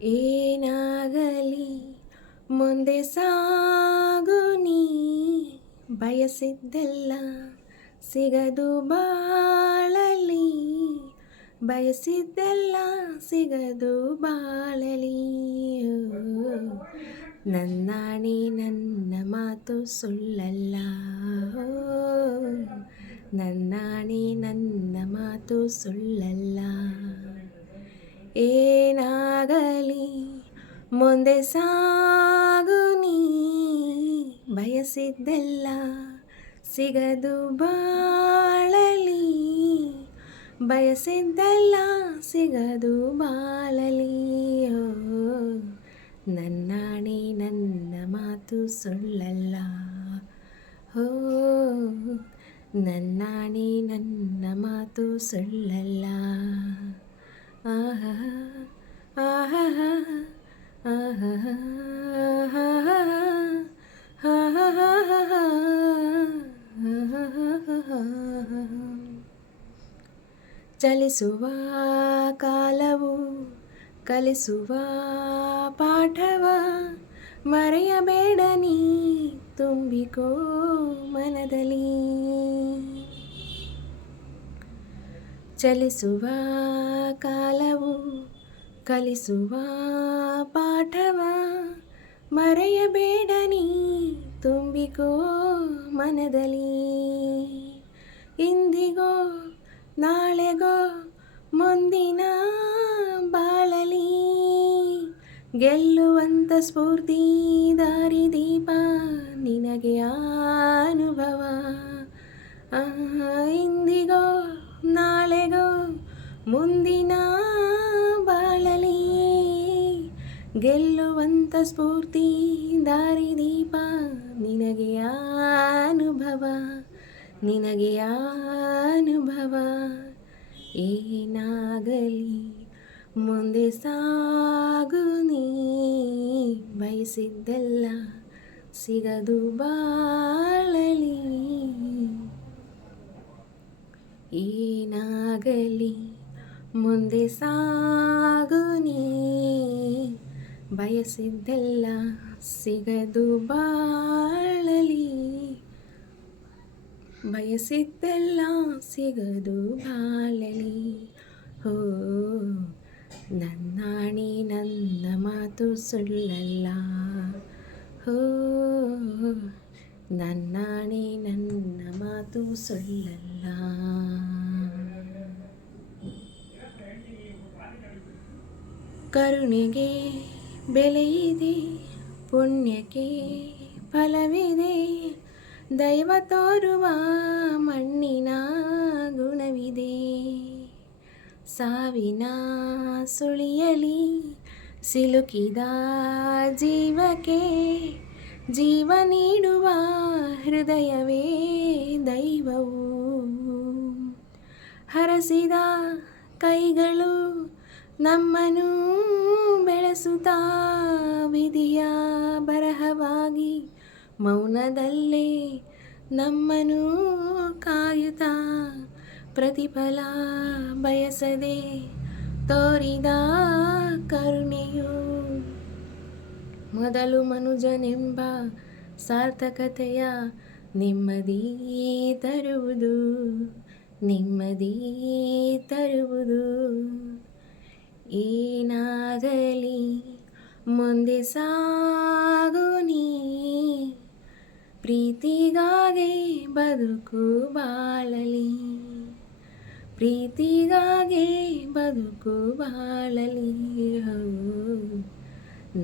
ಏನಾಗಲಿ ಮುಂದೆ ಸಾಗು ನೀ, ಬಯಸಿದ್ದೆಲ್ಲ ಸಿಗದು ಬಾಳಲಿ, ಬಯಸಿದ್ದೆಲ್ಲ ಸಿಗದು ಬಾಳಲಿ. ನನ್ನಾಣೆ ನನ್ನ ಮಾತು ಸುಳ್ಳಲ್ಲ, ನನ್ನಾಣೆ ನನ್ನ ಮಾತು ಸುಳ್ಳಲ್ಲ. ಏನಾಗಲಿ ಮುಂದೆ ಸಾಗು ನೀ, ಬಯಸಿದ್ದೆಲ್ಲ ಸಿಗದು ಬಾಳಲಿ, ಬಯಸಿದ್ದೆಲ್ಲ ಸಿಗದು ಬಾಳಲಿ. ನನ್ನಾಣೆ ನನ್ನ ಮಾತು ಸುಳ್ಳಲ್ಲ, ಹೋ ನನ್ನಾಣೆ ನನ್ನ ಮಾತು ಸುಳ್ಳಲ್ಲ. ಆಹಾ ಆಹಾ ಆಹಾ ಚಲಿಸುವ ಕಾಲವು ಕಲಿಸುವ ಪಾಠವ, ಮರೆಯಬೇಡ ನೀ ತುಂಬಿಕೋ ಮನದಲ್ಲಿ. ಚಲಿಸುವ ಕಾಲವು ಕಲಿಸುವ ಪಾಠವ, ಮರೆಯಬೇಡ ನೀ ತುಂಬಿಕೋ ಮನದಲ್ಲಿ. ಇಂದಿಗೋ ನಾಳೆಗೋ ಮುಂದಿನ ಬಾಳಲಿ, ಗೆಲ್ಲುವಂಥ ಸ್ಫೂರ್ತಿ ದಾರಿದೀಪ ನಿನಗೆ ಅನುಭವ. ಇಂದಿಗೋ ನಾಳೆಗೋ ಮುಂದಿನ ಬಾಳಲಿ, ಗೆಲ್ಲುವಂಥ ಸ್ಫೂರ್ತಿ ದಾರಿದೀಪ ನಿನಗೆ ಅನುಭವ, ನಿನಗೆ ಅನುಭವ. ಏನಾಗಲಿ ಮುಂದೆ ಸಾಗು ನೀ, ಬಯಸಿದ್ದೆಲ್ಲ ಸಿಗದು ಬಾಳಲಿ. ಏನಾಗಲಿ ಮುಂದೆ ಸಾಗು ನೀ, ಬಯಸಿದ್ದೆಲ್ಲ ಸಿಗದು ಬಾಳಲಿ, ಬಯಸಿದ್ದೆಲ್ಲ ಸಿಗದು ಬಾಳಲಿ. ಹೋ ನನ್ನಾಣೆ ನನ್ನ ಮಾತು ಸುಳ್ಳಲ್ಲ, ಹೋ ನನ್ನಾಣೆ ನನ್ನ ಮಾತು ಸುಳ್ಳಲ್ಲ. ಕರುಣೆಗೆ ಬೆಲೆಯಿದೆ, ಪುಣ್ಯಕ್ಕೆ ಫಲವಿದೆ, ದೈವ ತೋರುವ ಮಣ್ಣಿನ ಗುಣವಿದೆ. ಸಾವಿನ ಸುಳಿಯಲಿ ಸಿಲುಕಿದ ಜೀವಕ್ಕೆ, ಜೀವ ನೀಡುವ ಹೃದಯವೇ ದೈವವು. ಹರಸಿದ ಕೈಗಳು ನಮ್ಮನ್ನು ಬೆಳೆಸುತ್ತಾ, ವಿಧಿಯ ಬರಹವಾಗಿ ಮೌನದಲ್ಲೇ ನಮ್ಮನ್ನು ಕಾಯುತ್ತಾ, ಪ್ರತಿಫಲ ಬಯಸದೆ ತೋರಿದ ಕರುಣೆಯು, ಮೊದಲು ಮನುಜನೆಂಬ ಸಾರ್ಥಕತೆಯ ನೆಮ್ಮದಿ ತರುವುದು, ನೆಮ್ಮದಿ ತರುವುದು. ಏನಾಗಲಿ ಮುಂದೆ ಸಾಗು ನೀ, ಪ್ರೀತಿಗಾಗಿ ಬದುಕು ಬಾಳಲಿ, ಪ್ರೀತಿಗಾಗಿ ಬದುಕು ಬಾಳಲಿ.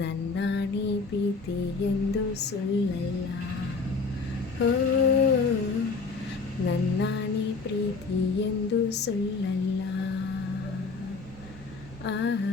ನನ್ನಾಣೆ ಪ್ರೀತಿ ಎಂದು ಸುಳ್ಳಲ್ಲ, ಹೋ ನನ್ನಾಣೆ ಪ್ರೀತಿ ಎಂದು ಸುಳ್ಳಲ್ಲ. ಆಹಾ